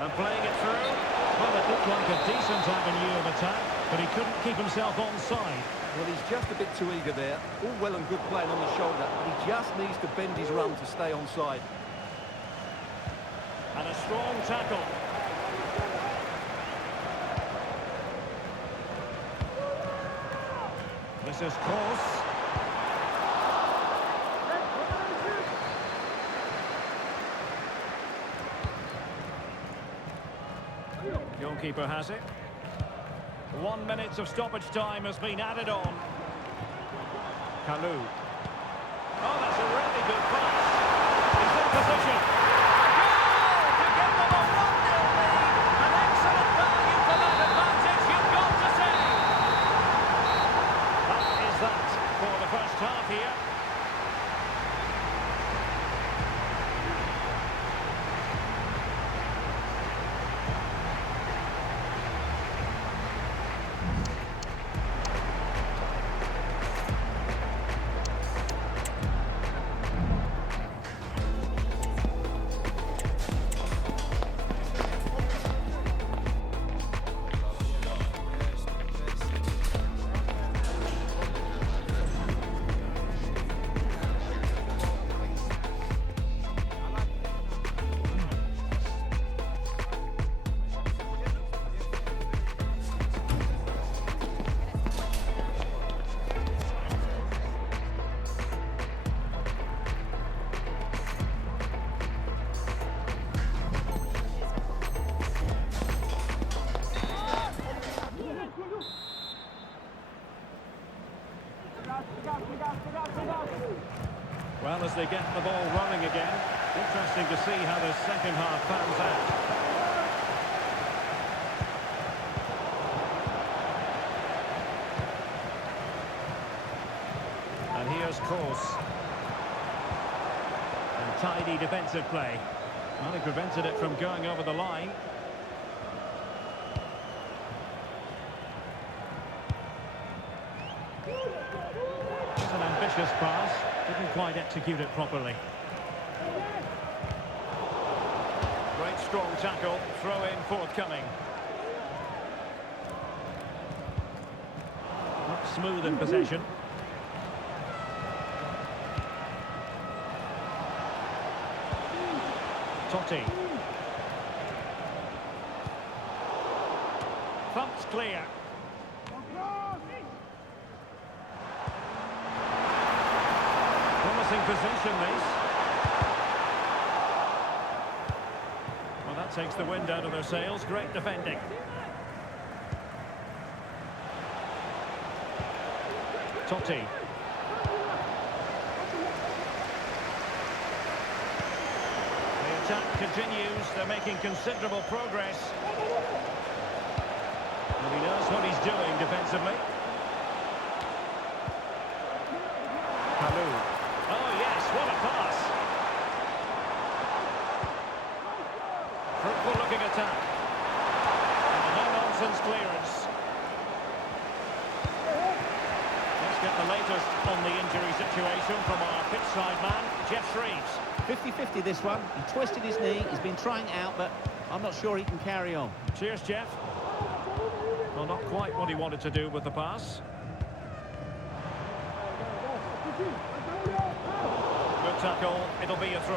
And playing it through. Well, it looked like a decent avenue of attack, but he couldn't keep himself onside. Well, he's just a bit too eager there. All well and good playing on the shoulder, but he just needs to bend his run to stay onside. And a strong tackle. This is Kroos. Goalkeeper has it. 1 minute of stoppage time has been added on. Kalou. Oh, that's a really good pass. He's in position. Goal to give them a 1-0 lead. An excellent value for that advantage, you've got to say. That is that for the first half here. Well, as they get the ball running again, interesting to see how the second half pans out. And here's Kroos. And tidy defensive play. Well, he prevented it from going over the line. It's an ambitious pass. Didn't quite execute it properly. Great strong tackle. Throw in forthcoming. Not smooth in possession. Totti. Thumped clear. Promising possession, this. Well, that takes the wind out of their sails. Great defending. Totti. The attack continues. They're making considerable progress. And he knows what he's doing defensively. Kalou. Oh yes, what a pass. Fruitful looking attack. And a no-nonsense clearance. Let's get the latest on the injury situation from our pitchside man, Geoff Shreeves. 50-50 this one. He twisted his knee, he's been trying it out, but I'm not sure he can carry on. Cheers, Geoff. Well, not quite what he wanted to do with the pass. Good tackle, it'll be a throw.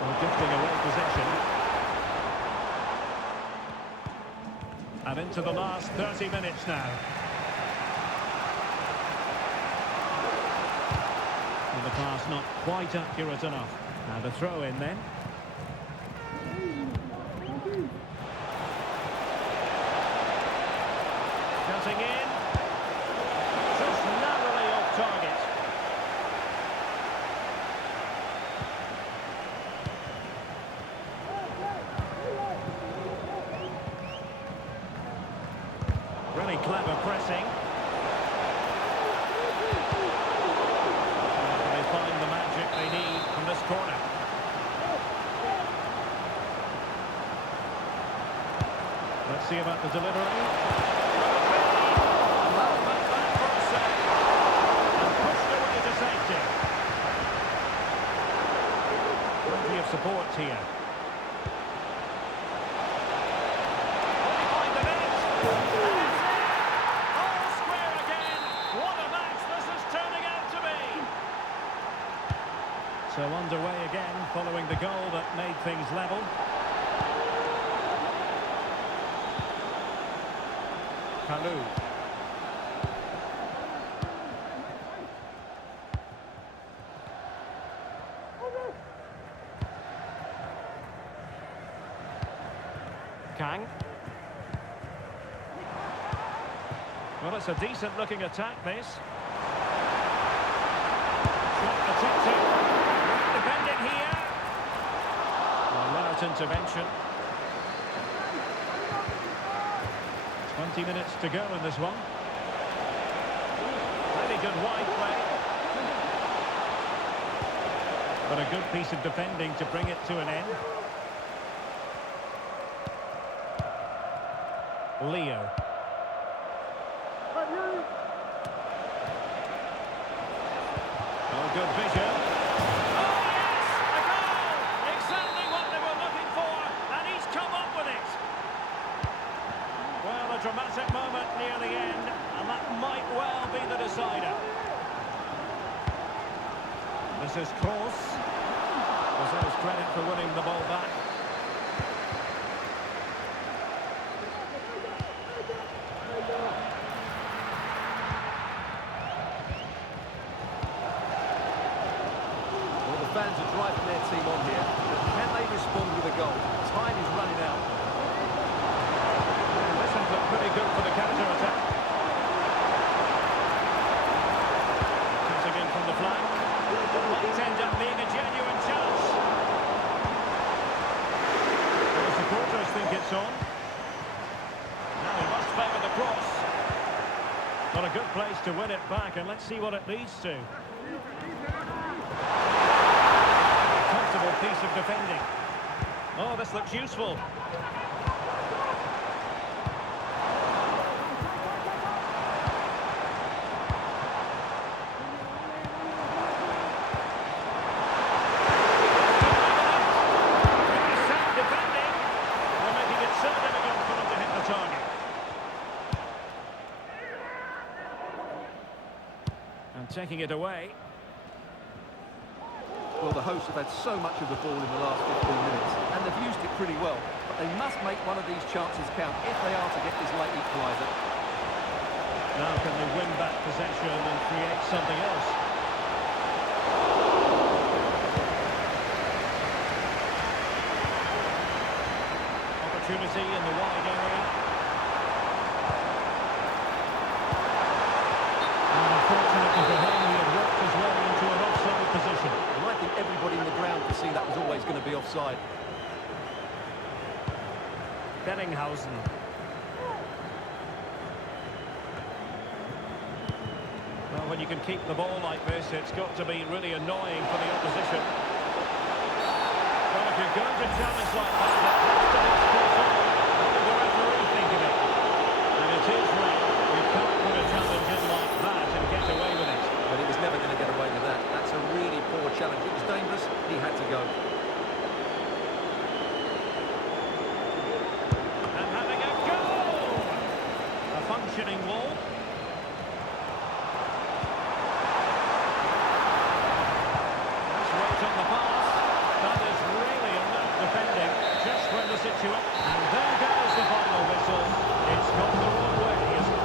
Well, gifting away possession. And into the last 30 minutes now. And the pass not quite accurate enough. And a throw in then. Cutting in. Just narrowly off target. Really clever pressing. And they find the magic they need from this corner. Let's see about the delivery. the goal that made things level. Kalou. Kang. Well, it's a decent-looking attack, this. Shot attempted. Defending here. Alert intervention. 20 minutes to go in this one. Really good wide play. But a good piece of defending to bring it to an end. Leo. Oh, good vision. Oh, yes! A goal! Exactly what they were looking for, and he's come up with it. Well, a dramatic moment near the end, and that might well be the decider. This is Kroos. Deserves credit for winning the ball back. Fans are driving their team on here, but can they respond with a goal? Time is running out. This has looked pretty good for the counter-attack. Cutting in from the flank. It might end up being a genuine chance. The supporters think it's on. Now he must favour the cross. Not a good place to win it back, and let's see what it leads to. Piece of defending. Oh, this looks useful. Sound defending. They're making it so difficult for them to hit the target. And taking it away. Well, the hosts have had so much of the ball in the last 15 minutes, and they've used it pretty well. But they must make one of these chances count if they are to get this late equaliser. Now can they win back possession and create something else? Opportunity in the wide area. And unfortunately for him, he had worked his way into an offside position. And I think everybody in the ground could see that was always going to be offside. Bellinghausen. Well, when you can keep the ball like this, it's got to be really annoying for the opposition. Well, if you're going to challenge like that, it has to be spot on. What does the referee think of it? And it is right. You can't put a challenge in like that and get away with it. But he was never going to get away with that. That's a really poor challenge. It was dangerous. He had to go. And having a goal! A functioning wall. Nice weight on the pass. That is really alert defending. Just when the situation... And there goes the final whistle. It's gone the wrong way, isn't it?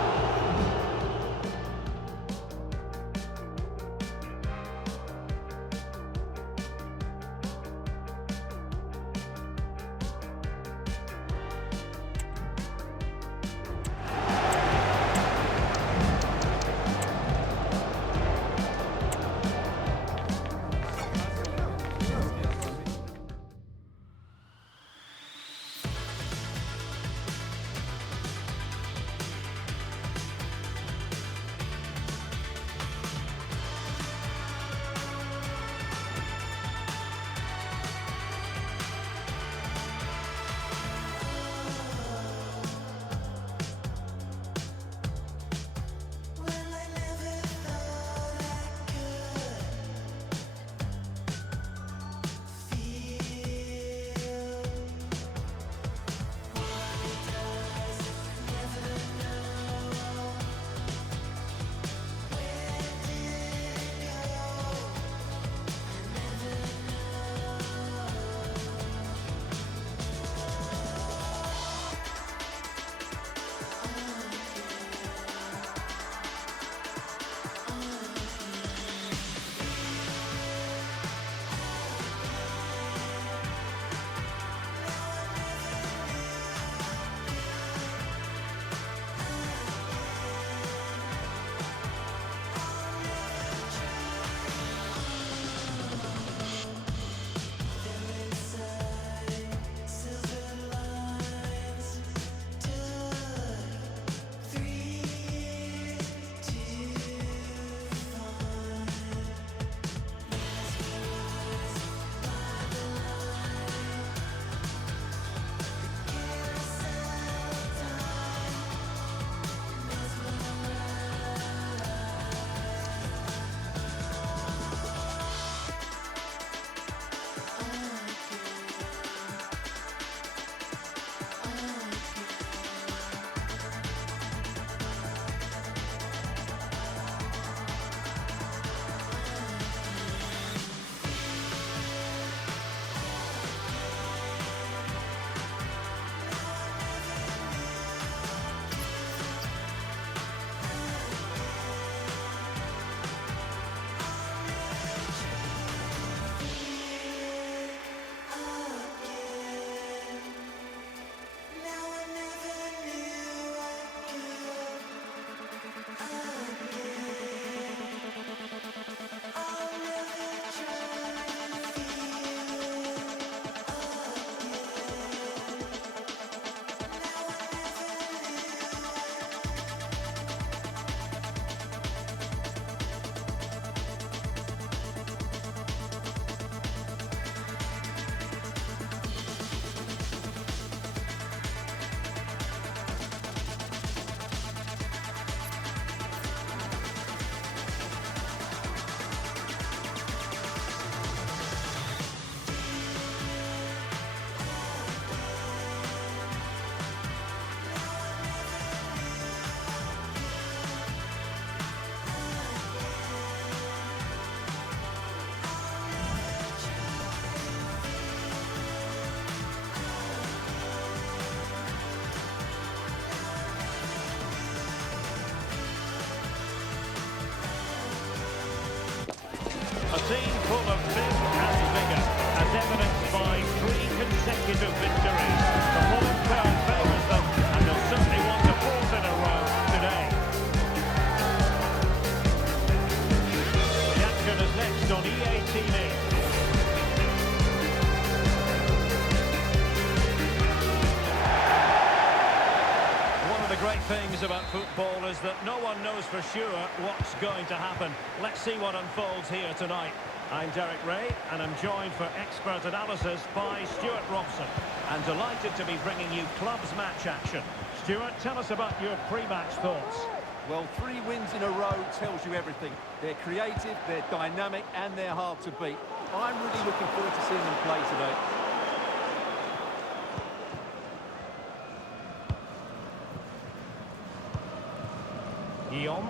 great things about football is that no one knows for sure what's going to happen. Let's see what unfolds here tonight. I'm Derek Ray, and I'm joined for expert analysis by Stuart Robson. And delighted to be bringing you clubs match action. Stuart, tell us about your pre-match thoughts. Well, 3 wins in a row tells you everything. They're creative, they're dynamic, and they're hard to beat. I'm really looking forward to seeing them play today. Guillaume.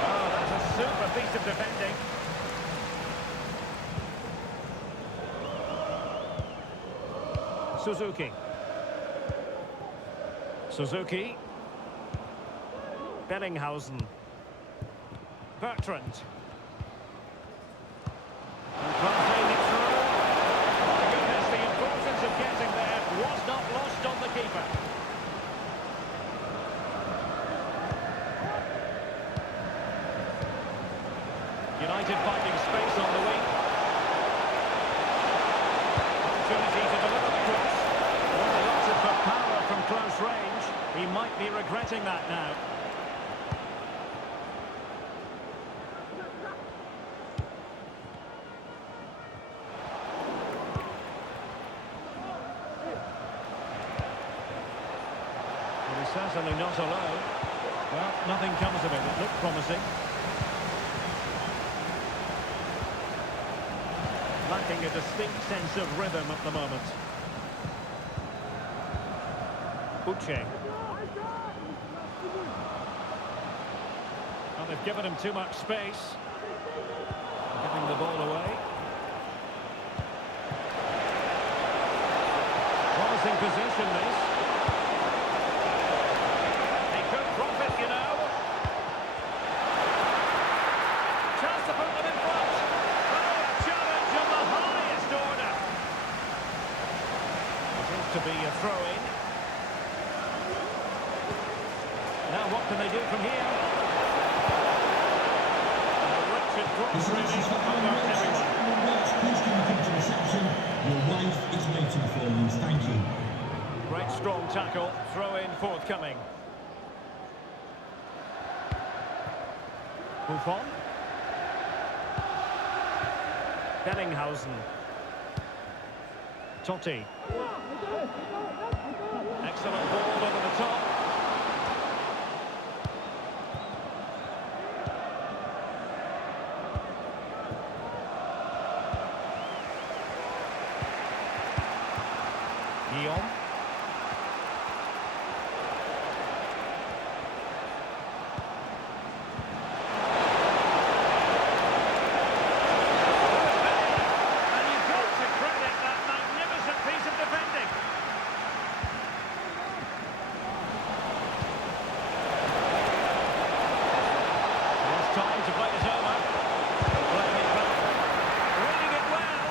Oh, that's a super piece of defending. Suzuki. Bellinghausen. Bertrand. And crossing it through. My goodness, the importance of getting there was not lost on the keeper. United finding space on the wing. Opportunity to deliver the cross. Well, he opted for power from close range. He might be regretting that now. Well, he's certainly not alone. Well, nothing comes of it. It looked promising. Lacking a distinct sense of rhythm at the moment. Uche. Well, they've given him too much space. Giving the ball away. Promising position, this. He could profit, you know. Chance to put them in front. Oh, a challenge of the highest order. It is to be a throw-in. Now what can they do from here? Richard Cross really over everyone. Please come back to reception. Your wife is waiting for you. Thank you. Great strong tackle. Throw-in forthcoming. Buffon. Bellinghausen. Totti. Excellent ball over the top. Guillaume. And you've got to credit that magnificent piece of defending. It's time to play this over. Playing it back. Reading it well.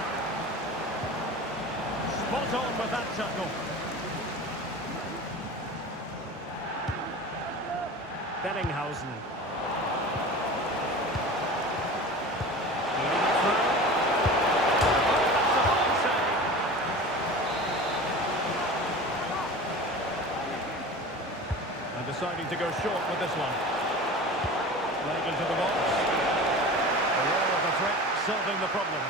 Spot on with that tackle. Bellinghausen. Leading it through. Oh, that's a fine save. And deciding to go short with this one. Playing into the box. Aware of the threat, solving the problem.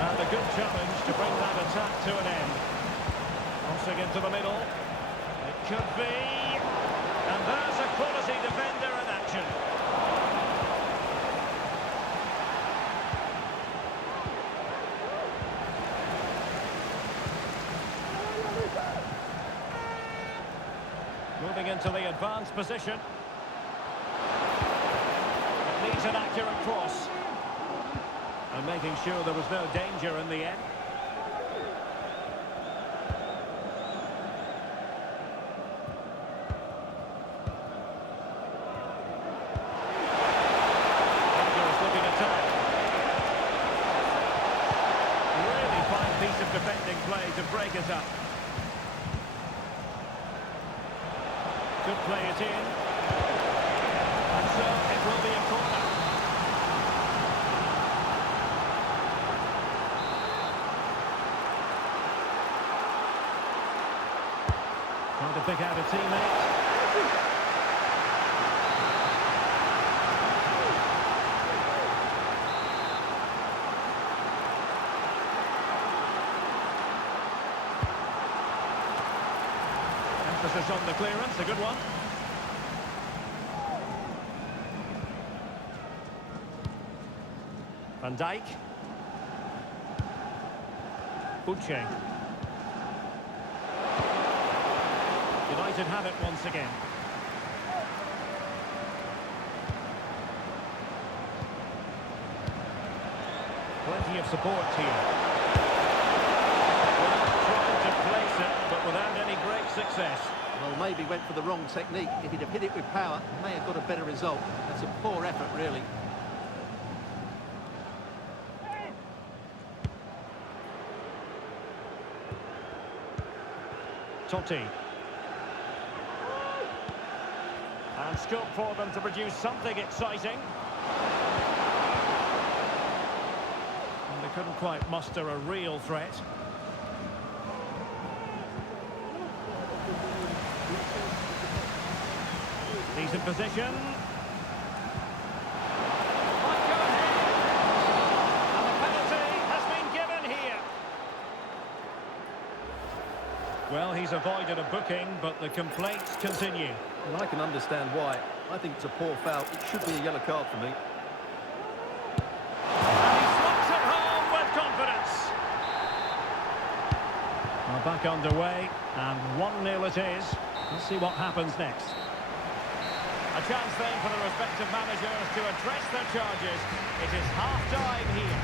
And a good challenge to bring that attack to an end. Crossing into the middle. It could be. And there's a quality defender in action. Moving into the advanced position. It needs an accurate cross. And making sure there was no danger in the end. up. Could play it in. And so it will be a corner. Trying to pick out a teammate. Emphasis on the clearance, a good one. Van Dijk. Uche. United have it once again. Plenty of support here. Well, trying to place it, but without any great success. Well, maybe went for the wrong technique. If he'd have hit it with power, may have got a better result. That's a poor effort, really. Totti. And scope for them to produce something exciting. And they couldn't quite muster a real threat. He's in position. Might go ahead. And the penalty has been given here. Well, he's avoided a booking, but the complaints continue. And I can understand why. I think it's a poor foul. It should be a yellow card for me. And he slots it home with confidence. Well, back underway, and 1-0 it is. Let's see what happens next. A chance then for the respective managers to address their charges. It is half-time here.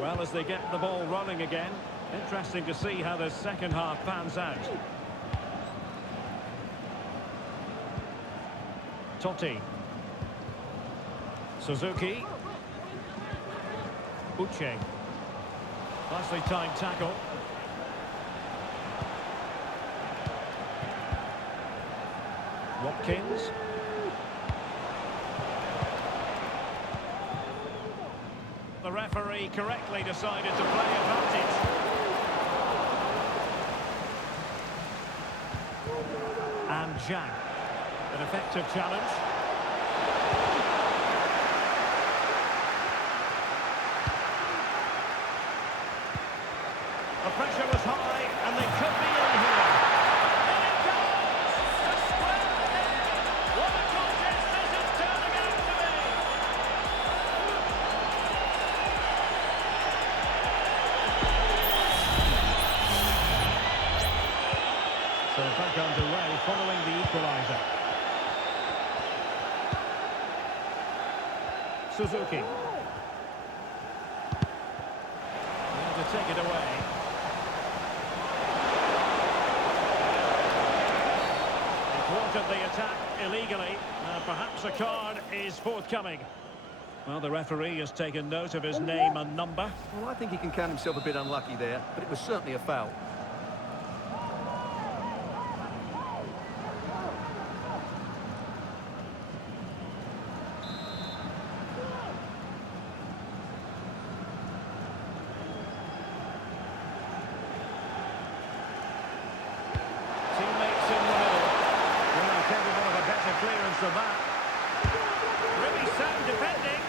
Well, as they get the ball running again, interesting to see how the second half pans out. Totti. Suzuki. Uche. Nicely timed tackle. Watkins. The referee correctly decided to play advantage. And Zhang. An effective challenge. The pressure was high, and they could be in here. In it goes! To square ahead! What a contest this is turning out to be! So back underway following the equaliser. Suzuki. And to take it away. He thwarted the attack illegally. Perhaps a card is forthcoming. Well, the referee has taken note of his name and number. Well, I think he can count himself a bit unlucky there, but it was certainly a foul. Teammates in the middle. Well, capable of a better clearance than that. Really sound defending.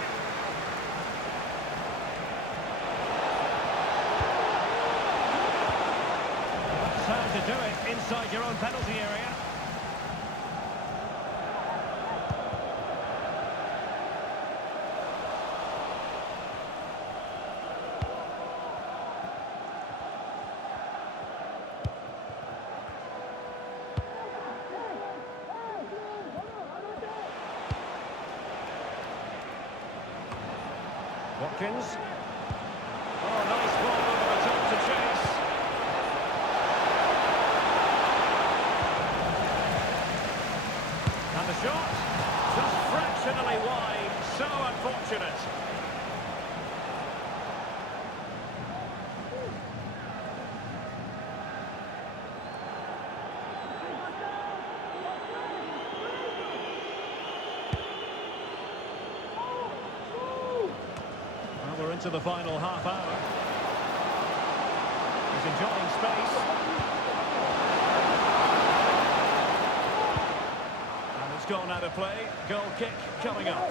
to do it inside your own penalty area. Watkins. Oh, nice ball over the top to chase. And the shot, just fractionally wide. So unfortunate. We're into the final half hour. He's enjoying space. And it's gone out of play. Goal kick coming up.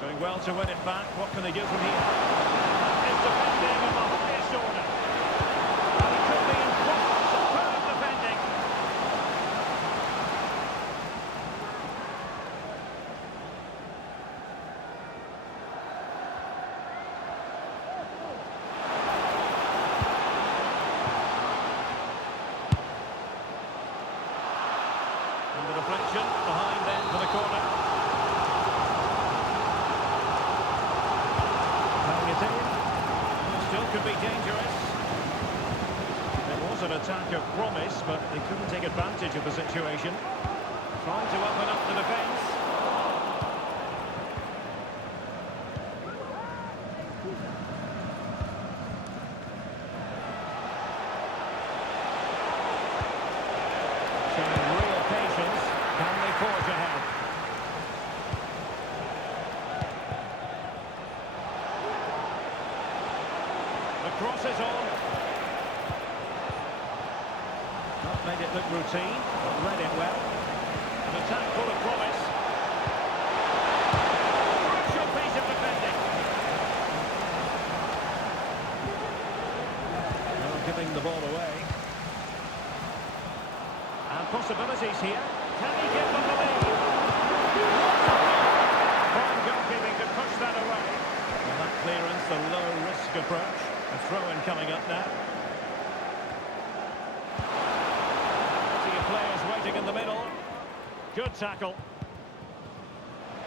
Doing well to win it back. What can they do from here? It's defending of the highest order. And it could be in front. Superb defending. The deflection behind then for the corner. Playing it in. Still could be dangerous. There was an attack of promise, but they couldn't take advantage of the situation. Trying to open up the defence. Can they forge ahead? The cross is on. Not made it look routine, but read it well. An attack full of promise. Crucial piece of defending. Well, giving the ball away. And possibilities here. Can he give them the lead? Fine goalkeeping to push that away. Well, that clearance, the low-risk approach. A throw-in coming up now. See your players waiting in the middle. Good tackle.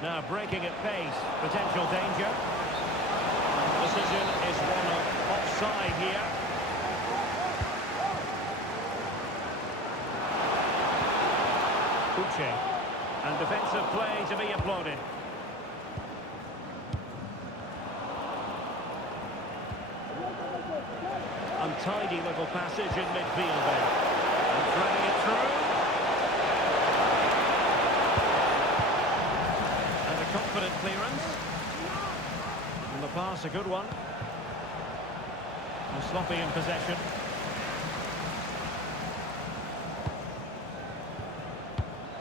Now breaking at pace. Potential danger. The decision is one of offside here. Uche. And defensive play to be applauded. Untidy little passage in midfield there. And threading it through. And a confident clearance. And the pass, a good one. And sloppy in possession.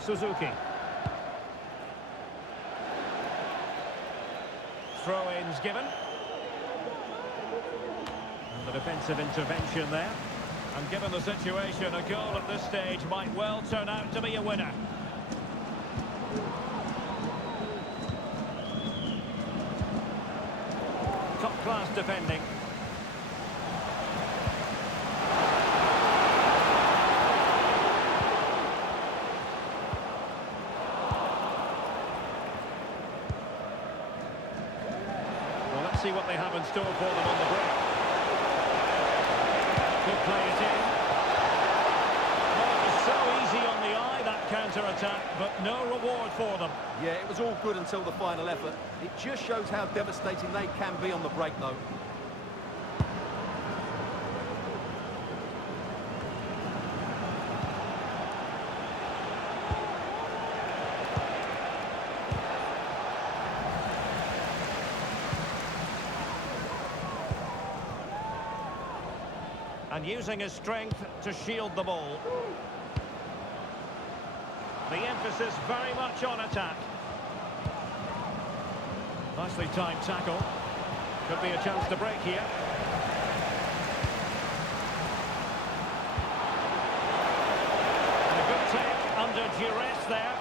Suzuki. Throw-ins given. And the defensive intervention there. And given the situation, a goal at this stage might well turn out to be a winner. Top-class defending. See what they have in store for them on the break. Could play it in. Oh, it was so easy on the eye, that counter-attack, but no reward for them. Yeah, it was all good until the final effort. It just shows how devastating they can be on the break, though. And using his strength to shield the ball. The emphasis very much on attack. Nicely timed tackle. Could be a chance to break here. duress there.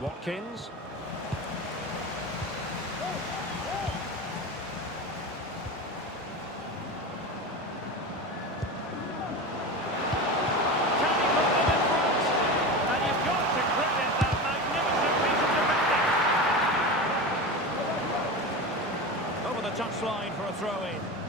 Watkins. Can he put them in front? And you've got to credit that magnificent piece of defending. Over the touchline for a throw-in.